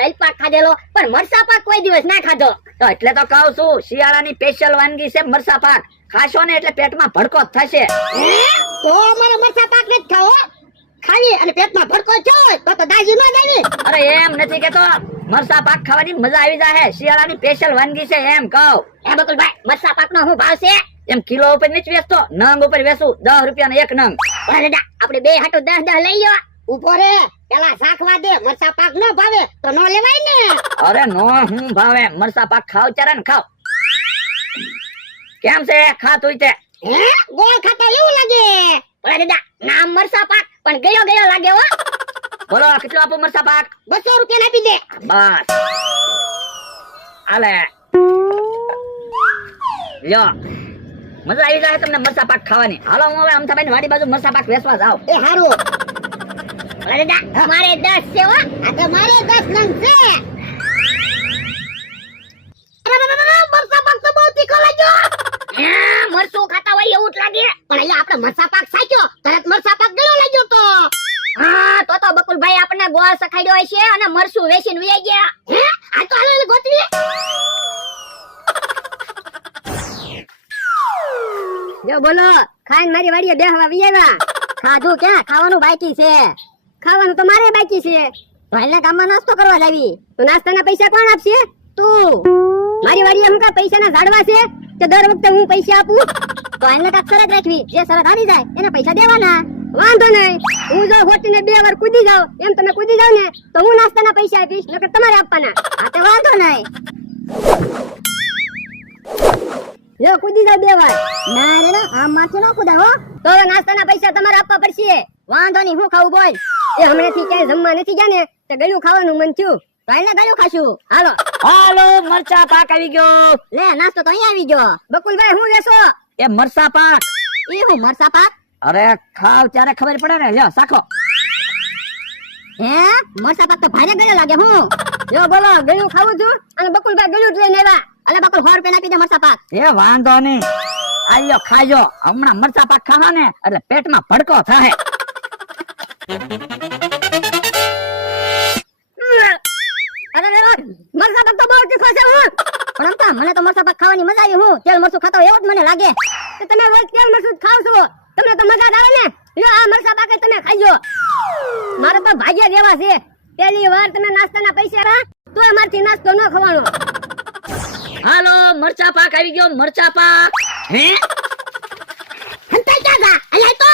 તલ પાક ખાધેલો પણ મરસા પાક કોઈ દિવસ ના ખાધો. તો એટલે તો કહું છું શિયાળાની સ્પેશિયલ વાનગી છે મરસા પાક. ખાશો ને એટલે પેટમાં ભડકો જ થશે. તો અમારે મરસા પાક નથી ખાવો. ખાવી અને પેટમાં ભડકો થાય તો દાજી ન જાવી. અરે એમ નથી કેતો, મરસા પાક ખાવાની મજા આવી જાય. શિયાળાની સ્પેશિયલ વાનગી છે એમ કહું. એ બકુલભાઈ મરસા પાક નો શું ભાવ છે? એમ કિલો ઉપર નથી વેચતો, નંગ ઉપર વેચું. 10 રૂપિયાનો એક નંગ. દાદા આપણે બે હાટુ 10 લઈ લો. ઉભો રે પેલા શાકવા દે. મરસા પાક ન ભાવે તો ન લેવાય ને. અરે નો હું ભાવે, મરસા પાક ખાવ ચારે ને ખાવ. કેમ છે ખાતું તે? હે ગોળ ખાતા એવું લાગે. દાદા નામ મરસા પાક પણ ગયો ગયો લાગે હો. બોલો કેટલો આપું મરસા પાક? 200 રૂપિયા આપી દે. બસ હાલે લ્યો, મજા આવી જાય તમને મરસા પાક ખાવાની. હાલો હું હવે અમથાભાઈ વાડી બાજુ મરસા પાક વેચવા જાવ. એ હારું. દાદા મારે 10 છે હો. આ તો મારે 10 નંગ છે. મરસા પાક તો બહુ તીખો લાગ્યો. મરસું ખાતા હોય એવું જ લાગે. પણ અહીંયા આપણે મરસા પાક સાચ્યો તરત મરસા પાક ગળો લાગ્યો તો. હા તો બકુલભાઈ આપણને ગોળ સખાડ્યો હોય છે અને મરસું વેચીને વઈ ગયા. હે આ તો હાલો ગોતવી. જો બોલો ખાઈને મારી વાડીએ બેહવા વી આવ્યા. ખાધું ક્યાં? ખાવાનું બાકી છે. ખાવાનું તો મારે બાકી છે. ભાઈના ગામમાં નાસ્તો કરવા જાવી તો નાસ્તાના પૈસા કોણ આપશે? તું. મારી વાડીએ હું કા પૈસાના ઝાડવા છે કે દર વખતે હું પૈસા આપું? તો એને કાક શરત રાખવી, જે શરત હારી જાય એને પૈસા દેવાના. વાંધો નહીં, હું જો ખોટીને 2 વાર કૂદી જાવ એમ તમે કૂદી જાવ ને તો હું નાસ્તાના પૈસા આપીશ, નકર તમારે આપવાના. આ તો વાંધો નહીં. જો કૂદી જાવ 2 વાર. ના રે ના આમ માથે ન કૂદા હો. તો નાસ્તાના પૈસા તમારે આપવા પડશે. વાંધો નહીં, હું ખાવું બોલ. એ હમણાંથી ક્યાંય જમવા નથી ગયા ને તો ગળ્યું ખાવાનું મન થયું. ભાઈને ગળ્યું ખાશું. હાલો હાલો મરચા પાક આવી ગયો. લે નાસ્તો તો અહીંયા આવી ગયો. બકુલભાઈ હું લેશો? એ મરસા પાક. એ હું મરસા પાક? અરે ખાવ ત્યારે ખબર પડે ને. લ્યો સાખો. હે મરસા પાક તો ભારે ગળ્યો લાગે. હું જો બોલો ગળ્યું ખાવું છું અને બકુલભાઈ ગળ્યું જ લઈને આવ્યા. અલે બકુલ 100 રૂપિયા આપી દે મરસા પાક. એ વાંધો નહીં, આલ્યો ખાજો. હમણાં મરચા પાક ખાવા ને એટલે પેટમાં ભડકો થાય. અરે મરસા પાક તો બહુ તીખો છે. હું પણ અમતા મને તો મરસા પાક ખાવાની મજા આવી. હું તેલ મરસું ખાતો એવું જ મને લાગે. તો તમે રોજ તેલ મરસું ખાવ છો, તમને તો મજા આવે ને. લ્યો આ મરસા પાક તમે ખાજો. મારે તો ભાગ્ય જેવા છે. પહેલી વાર તમે નાસ્તાના પૈસા રા તો અમારથી નાસ્તો ન ખવાનો. હાલો મરચા પાક આવી ગયો. મરચા પાક. હે હંતાઈ ક્યાં જા? અલ્યા તો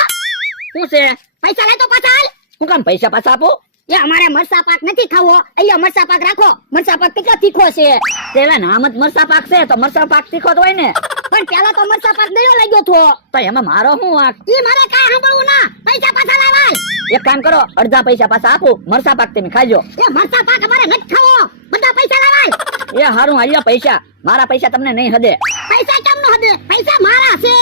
શું છે? પૈસા લઈ તો પાછા હાલ. હું કામ પૈસા પાછા આપું? એ અમારે મરસા પાક નથી ખાવો. અહીંયા મરસા પાક રાખો. મરસા પાક કેટલો તીખો છે. તેવા નામ જ મરસા પાક છે તો મરસા પાક તીખો જ હોય ને. પણ પેલા તો મરસા પાક ગળ્યો લાગ્યો તો. તો એમાં મારો શું વાંક? ઈ મારે કાઈ સાંભળવું ના. પૈસા પાછા લાવાલ. એક કામ કરો, અડધા પૈસા પાછા આપું, મરસા પાક તમે ખાજો. એ મરસા પાક અમારે નથી ખાવો. બધા પૈસા લાવાલ. એ હારું આલ્યો પૈસા. મારા પૈસા તમને નહીં હદે. પૈસા કેમ ન હદે? પૈસા મારા છે.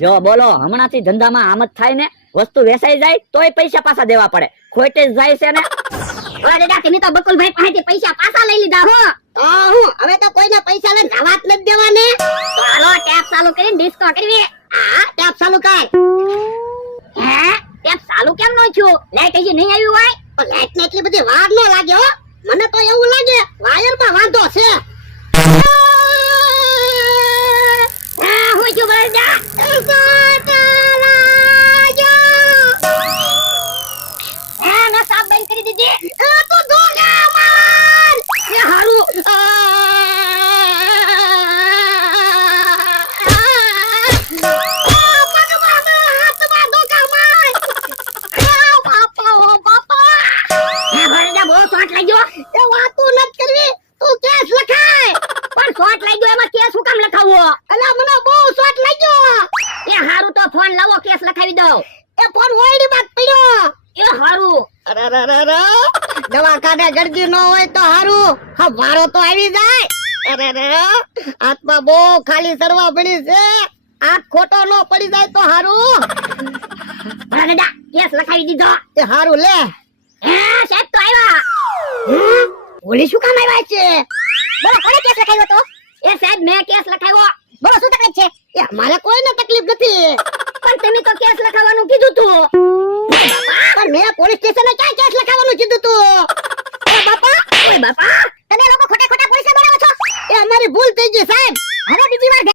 જો બોલો હમણાંથી ધંધામાં આમ જ થાય ને. વસ્તુ વેચાઈ જાય તોય પૈસા પાછા દેવા પડે. ખોટે જ જાય છે ને. ઓલા દાદા તમે તો બકુલભાઈ પાસેથી પૈસા પાછા લઈ લીધા હો. હું હવે તો કોઈને પૈસા લઈને જવા જ નથી દેવાને. તો હાલો ટેપ ચાલુ કરીને ડિસ્કો કરવી. હા ટેપ ચાલુ કર. હે ટેપ ચાલુ કેમ નો થયો? લાઈટ હજી નહીં આવી હોય? પણ લાઈટ ને એટલી બધી વાર ન લાગે હો. મને તો એવું લાગે વાયરમાં વાંધો છે. હા હું છું બળજા. ફોન લાવો કેસ લખાવી દો. એ ફોન ઓયડી બાદ પડ્યો. એ હારું. અરે દવાખાને ગરદી ન હોય તો હારું. હા વારો તો આવી જાય. અરે આત્મા બહુ ખાલી સરવા પડી છે. આ ખોટો ન પડી જાય તો હારું. અરે દાદા કેસ લખાવી દીધો. એ હારું લે. હે સાહેબ તો આવ્યા. ઓલી શું કામ આવ્યા છે? બોલો કોને કેસ લખાવ્યો તો? એ સાહેબ મેં કેસ લખાવ્યો. બોલો શું તકલીફ છે? એ મારે કોઈને તકલીફ નથી. પણ તમે તો કેસ લખાવવાનું કીધું તું. પણ મેં પોલીસ સ્ટેશને ક્યાં કેસ લખાવવાનું કીધું તું? એ બાપા તમે લોકો ખોટા ખોટા પૈસા બનાવો છો એ અમારી ભૂલ થઈ ગઈ સાહેબ હવે બીજી વાર